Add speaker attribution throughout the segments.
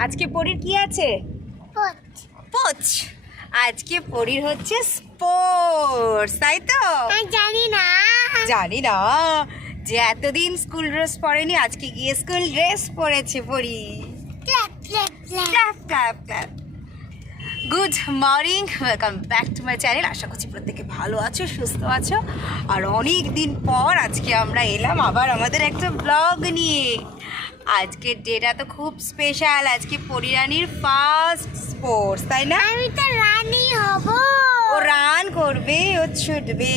Speaker 1: আজকে পরীর কি আছে? পোচ। আজকে পরীর হচ্ছে স্পোর্টস তাই তো?
Speaker 2: জানি না।
Speaker 1: জানি না। যে এতদিন স্কুল ড্রেস পরেনি আজকে গিয়ে স্কুল ড্রেস পরেছে পরি।
Speaker 2: Clap clap. Clap
Speaker 1: clap clap. Good morning welcome back to my channel আশা করছি প্রত্যেকে ভালো আছো সুস্থ আছো। আর অনেক দিন পর আজকে আমরা এলাম আবার আমাদের একটা ব্লগ নিয়ে। আজকের ডেটা তো খুব স্পেশাল আজকে পরিরানির ফার্স্ট স্পোর্টস তাই না?
Speaker 2: আমি তো রানী হব।
Speaker 1: ও রান করবে ও ছুটবে।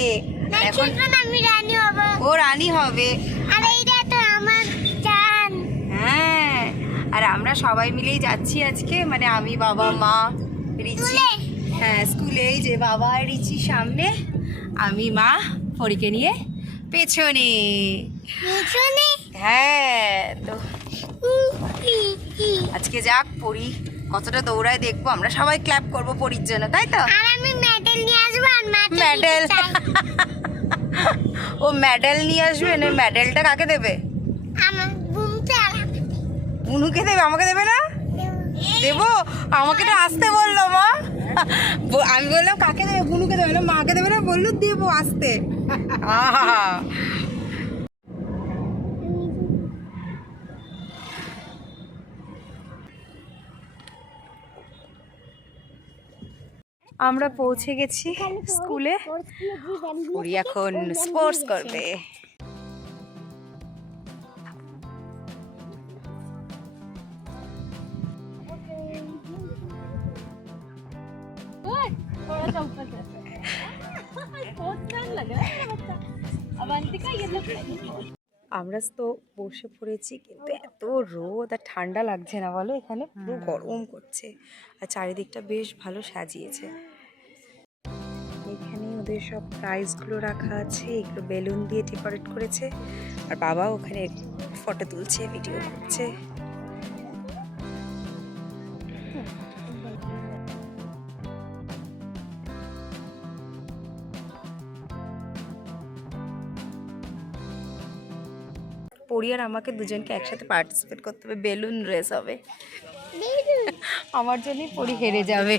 Speaker 1: এখন
Speaker 2: আমি রানী হব।
Speaker 1: ও রানী হবে।
Speaker 2: আর এইটা তো আমার জান।
Speaker 1: হ্যাঁ। আর আমরা সবাই মিলেই যাচ্ছি আজকে। মানে আমি বাবা মা। রিচি। হ্যাঁ স্কুলে এই যে বাবা রিচি সামনে আমি মা পরীকে নিয়ে পেছনে।
Speaker 2: পেছনে?
Speaker 1: হ্যাঁ তো। আজকে যাক পরি কতটা দৌড়ায় দেখব। আমরা সবাই ক্ল্যাপ করব পরীর জন্য তাই তো?
Speaker 2: আর আমি মেডেল নিয়ে আসব আর মাকে
Speaker 1: মেডেল ও মেডেল নিয়ে আসবে? না মেডেলটা কাকে দেবে?
Speaker 2: আমার
Speaker 1: উনুকে দেবে? আমাকে দেবে না?
Speaker 2: দেবো।
Speaker 1: আমাকে তো আসতে বলল মা। আমি বললাম কাকে দেবে? বুনুকে দেবে না মাকে দেবে না বলল দেবো আসতে। আহা আমরা পৌঁছে গেছি স্কুলে। এখন স্পোর্টস করবে। আমরা তো বসে পড়েছি কিন্তু এত রোদ আর ঠান্ডা লাগছে না বলো এখানে পুরো গরম করছে। আর চারিদিকটা বেশ ভালো সাজিয়েছে। এখানে ওদের সব প্রাইজগুলো রাখা আছে এগুলো বেলুন দিয়ে ডেকোরেট করেছে। আর বাবা ওখানে ফটো তুলছে ভিডিও করছে। পরি আর আমাকে দুজনকে একসাথে পার্টিসিপেট করতে হবে বেলুন রেস হবে। আমার জন্যই পড়ি হেরে যাবে।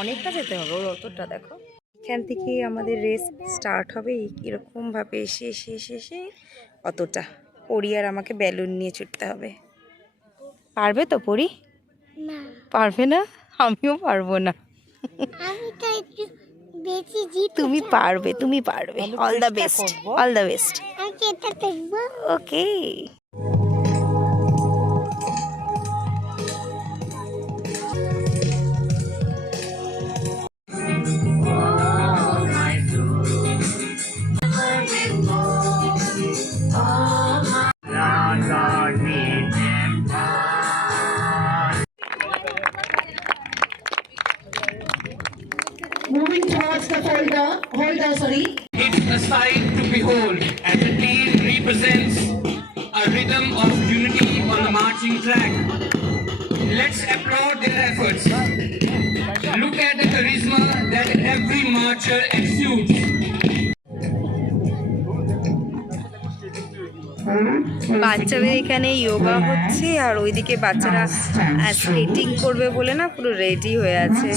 Speaker 1: অনেকটা যেতে হবে ওর অতটা দেখো। এখান থেকে আমাদের রেস স্টার্ট হবে এরকমভাবে এসে এসে এসে এসে অতটা। পরি আর আমাকে বেলুন নিয়ে ছুটতে হবে। পারবে তো
Speaker 2: পড়ি?
Speaker 1: পারবে না? আমিও পারব না।
Speaker 2: আমি তো একটু
Speaker 1: তুমি পারবে তুমি পারবে all the best all the best
Speaker 2: আমি চেষ্টা করব
Speaker 1: ওকে
Speaker 3: marching track. Let's applaud their efforts. Look at the charisma that every marcher exudes.
Speaker 1: বাচ্চাদের এখানে যোগা হচ্ছে আর ওইদিকে বাচ্চারা স্কেটিং করবে বলে না পুরো রেডি হয়ে আছে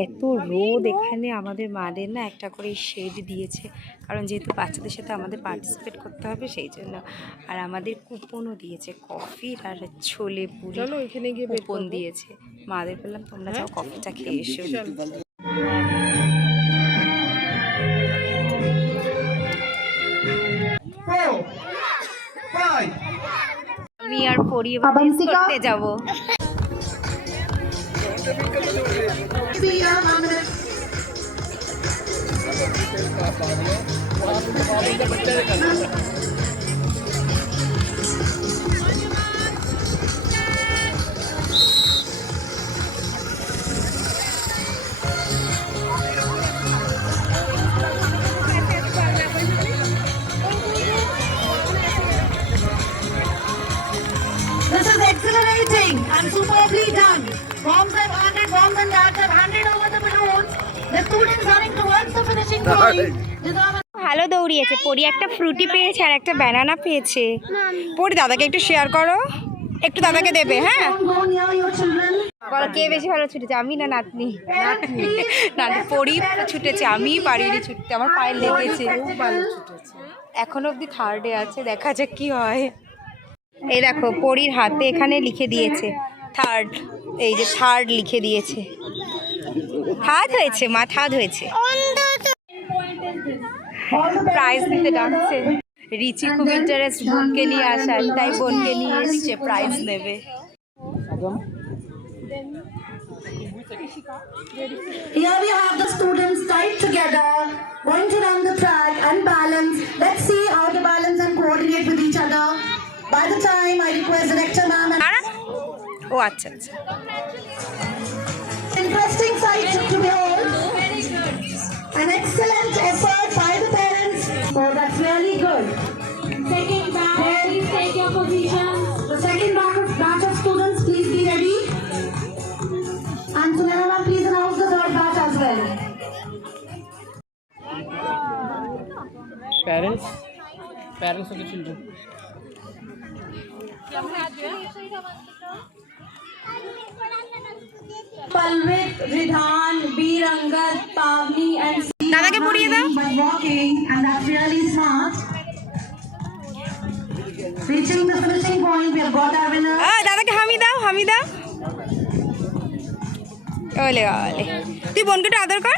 Speaker 1: এত রোদ এখানে আমাদের মাঠে না একটা করে শেড দিয়েছে। কারণ যেহেতু বাচ্চাদের সাথে আমাদের পার্টিসিপেট করতে হবে সেই জন্য। আর আমাদের কুপনও দিয়েছে কফি আর ছোলে পুরি কুপন দিয়েছে। মাদের বললাম তোমরা যাও কফিটা খেয়ে এসো
Speaker 4: This is exhilarating. है और and superbly done. Bombs have 100, bombs and darts have 100 over the balloons. The students running towards
Speaker 1: ভালো দৌড়িয়েছে। পরি একটা ফ্রুটি পেয়েছে আর একটা ব্যানানা পেয়েছে। পরি, দাদাকে একটু শেয়ার করো। একটু দাদাকে দেবে হ্যাঁ. বলো, কে বেশি ভালো ছুটেছে, আমি না নাতনি? নাতনি। পরি ছুটেছে, আমি পারিনি ছুটতে, আমার পায়ে লেগেছে। এখনও অবধি থার্ডে আছে, দেখা যাক কি হয়। এই দেখো, পরির হাতে এখানে লিখে দিয়েছে থার্ড এই যে থার্ড লিখে দিয়েছে। থার্ড হয়েছে, মা থার্ড হয়েছে। প্রাইজ দিতে ডাকছে রিচি খুব ইন্টারেস্ট বোনকে নিয়ে আসার তাই বোনকে নিয়ে এসছে প্রাইজ নেবে
Speaker 4: Here we have the students tied together, going to run the track and balance. Let's see how to balance and coordinate with each other. By the time I request Director Ma'am and
Speaker 1: আচ্ছা আচ্ছা
Speaker 4: interesting sight to behold. Parents
Speaker 5: parents of the children
Speaker 4: Palvik, Ridhan, Birangad, Pavni and
Speaker 1: দাদাকে পড়িয়ে দাও
Speaker 4: by walking and that's really smart. Reaching the finishing point, we have got our winner.
Speaker 1: আ, দাদাকে হামি দাও হামি দাও ওলে ওলে তুই বোনকে একটু আদর কর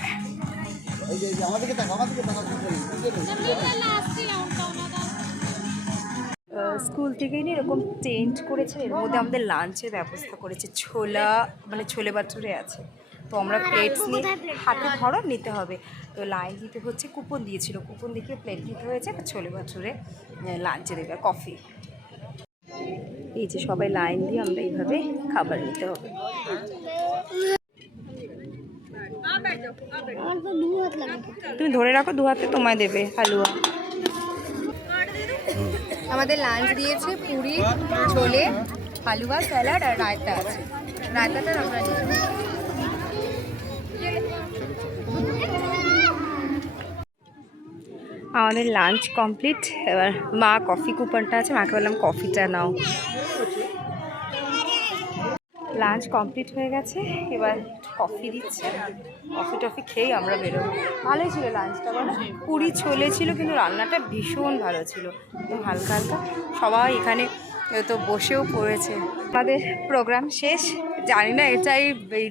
Speaker 1: স্কুল থেকেই এরকম টেন্ট করেছে, এর মধ্যে আমাদের লাঞ্চের ব্যবস্থা করেছে, ছোলা মানে ছোলে বাটুরে আছে। তো আমরা প্লেটস নিয়ে হাতে ধরো নিতে হবে। তো লাইন দিতে হচ্ছে কুপন দিয়েছিল। কুপন দেখিয়ে প্লেট নিতে হয়েছে ছোলে বাটুরে লাঞ্চে দেবে কফি এই যে সবাই লাইন দিয়ে আমরা এইভাবে খাবার নিতে হবে
Speaker 2: আমার তো দু হাত লাগে
Speaker 1: তুমি ধরে রাখো দু হাতে তোমায় দেবে হালুয়া। আমাদের লাঞ্চ দিয়েছে পুরি ছোলে হালুয়া স্যালাড আর রায়তা আছে। রায়তাটা আমরা আমাদের লাঞ্চ কমপ্লিট এবার মা কফি কুপনটা আছে মাকে বললাম কফিটা নাও। লাঞ্চ কমপ্লিট হয়ে গেছে এবার কফি দিচ্ছে। কফি টফি খেয়েই আমরা বেরোবো। ভালোই ছিল লাঞ্চটা বলো? পুরি ছোলে ছিল কিন্তু রান্নাটা ভীষণ ভালো ছিল। হালকা হালকা। সবাই এখানে তো বসেও পড়েছে। আমাদের প্রোগ্রাম শেষ। জানি না এটাই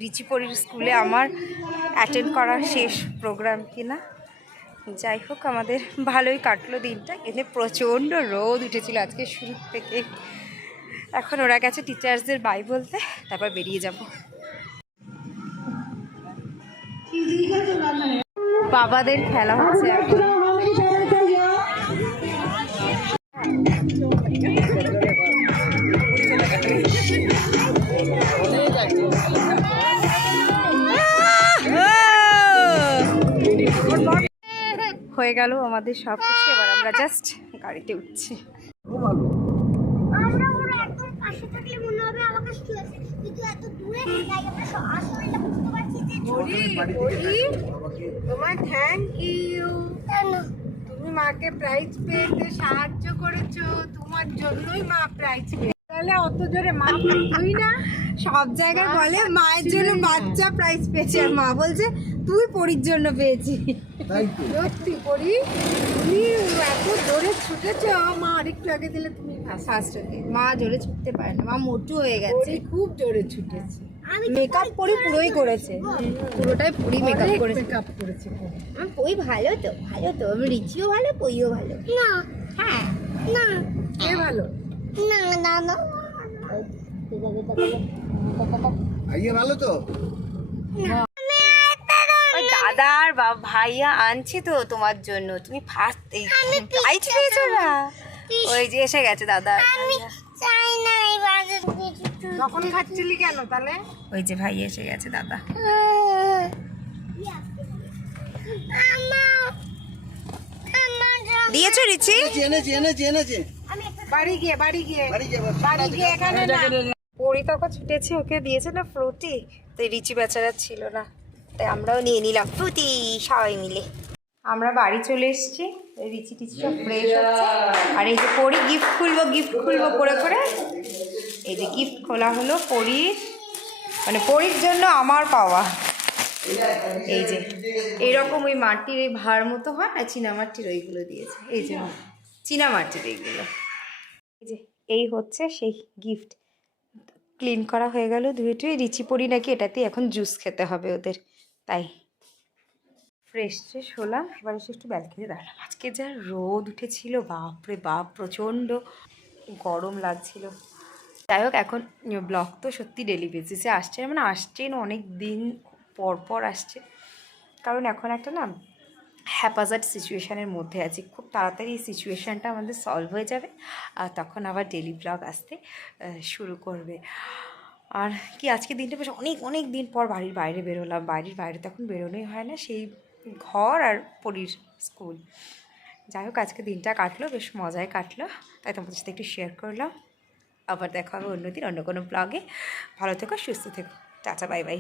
Speaker 1: রিচিপরির স্কুলে আমার অ্যাটেন্ড করা শেষ প্রোগ্রাম কিনা। যাই হোক আমাদের ভালোই কাটলো দিনটা। এখানে প্রচণ্ড রোদ উঠেছিল আজকে শুরু থেকে। এখন ওরা গেছে টিচার্সদের বাই বলতে। তারপর বেরিয়ে যাব। বাবাদের খেলা হচ্ছে? হয়ে গেল আমাদের সব কিছু এবার আমরা জাস্ট গাড়িতে উঠছি
Speaker 2: আমরা ওরা একদম পাশে থাকলে মনে হবে আমার কাছে চলেছে কিন্তু এত দূরে তাই আমরা স- আসলটা বুঝতে পারছি যে
Speaker 6: তোমার থ্যাংক ইউ তুমি মাকে প্রাইজ পেতে সাহায্য করেছ তোমার জন্যই মা প্রাইজ পেয়ে তাহলে অত জোরে মা তুই না?
Speaker 1: সব জায়গায় বলে মায়ের জন্য বাচ্চা প্রাইজ পেয়েছে। আর মা বলছে তুই পরির জন্য পেয়েছি।
Speaker 6: সত্যি করি তুমি এত জোরে ছুটেছ। মা আরেকটু আগে দিলে তুমি
Speaker 1: ফার্স্ট মা জোরে ছুটতে পারে না। মা মোটু হয়ে গেছে।
Speaker 6: খুব জোরে ছুটেছে।
Speaker 2: আমি
Speaker 1: মেকআপ পরি পুরোই করেছে। পুরোটাই পুরি মেকআপ করেছে।
Speaker 6: মেকআপ করেছে পরি।
Speaker 1: পই ভালো তো ভালো তো। আমি রিচিও ভালো পইও ভালো।
Speaker 2: না। হ্যাঁ। না।
Speaker 6: কে ভালো?
Speaker 2: না না না।
Speaker 7: আইয়ে ভালো তো?
Speaker 1: ওই দাদা বা- ভাইয়া আনছে তো তোমার জন্য। তুমি ফার্স্ট এই প্রাইজ পেয়েছ না ওই যে এসে গেছে দাদা।
Speaker 2: আমি চাই না এই বাজে কিছু
Speaker 6: তখন খাচ্ছিলি কেন তাহলে?
Speaker 1: ওই যে ভাই এসে গেছে দাদা। দিয়েছ রিচি?
Speaker 7: এনেছে এনেছে
Speaker 2: আমি একটা
Speaker 6: বাড়ি গিয়ে বাড়ি গিয়ে।
Speaker 7: বাড়ি
Speaker 6: বাড়ি গিয়ে। এখানে না।
Speaker 1: পরি তখন ছুটেছে ওকে দিয়েছে না ফ্রুটি। তো রিচি বেচারা ছিল না। তাই আমরাও নিয়ে নিলাম। ফ্রুটি সবাই মিলে। আমরা বাড়ি চলে এসেছি। রিচি টিচি সব ফ্রেশ হচ্ছে। আর এই যে পরি গিফট খুলবো গিফট খুলবো করে করে। এই যে গিফট খোলা হলো পরির। মানে পরির জন্য আমার পাওয়া। এই যে এইরকম ওই মাটির এই ভার মতো হয় না চীনা মাটির ওইগুলো দিয়েছে। এই যে চীনা মাটির এইগুলো। এই যে এই হচ্ছে সেই গিফট ক্লিন করা হয়ে গেল ধুয়ে টুয়ে। রিচি পরি নাকি এটাতেই এখন জুস খেতে হবে ওদের। তাই। ফ্রেশ ট্রেশ হলাম। এবার এসে একটু ব্যালকনি দাঁড়ালাম। আজকে যা রোদ উঠেছিল, বাপরে বাপ, প্রচণ্ড গরম লাগছিল। যাই হোক, এখন ব্লগ তো সত্যি ডেলি বেসিসে আসছে। মানে আসছে না, অনেক দিন পর পর আসছে। কারণ এখন একটা না হ্যাপাজার্ড সিচুয়েশানের মধ্যে আছি। খুব তাড়াতাড়ি এই সিচুয়েশানটা আমাদের সলভ হয়ে যাবে। আর তখন আবার ডেলি ব্লগ আসতে শুরু করবে। আর কি আজকে দিনটা বেশ অনেক অনেক দিন পর বাড়ির বাইরে বেরোলাম। বাড়ির বাইরে তখন বেরোনোই হয় না। সেই ঘর আর পরীর স্কুল। যাই হোক, আজকে দিনটা কাটলো, বেশ মজায় কাটলো। তাই তোমাদের সাথে একটু শেয়ার করলাম। আবার দেখা হবে অন্যদিন, অন্য কোনো ব্লগে ভালো থেকো, সুস্থ থেকো। Tata bye bye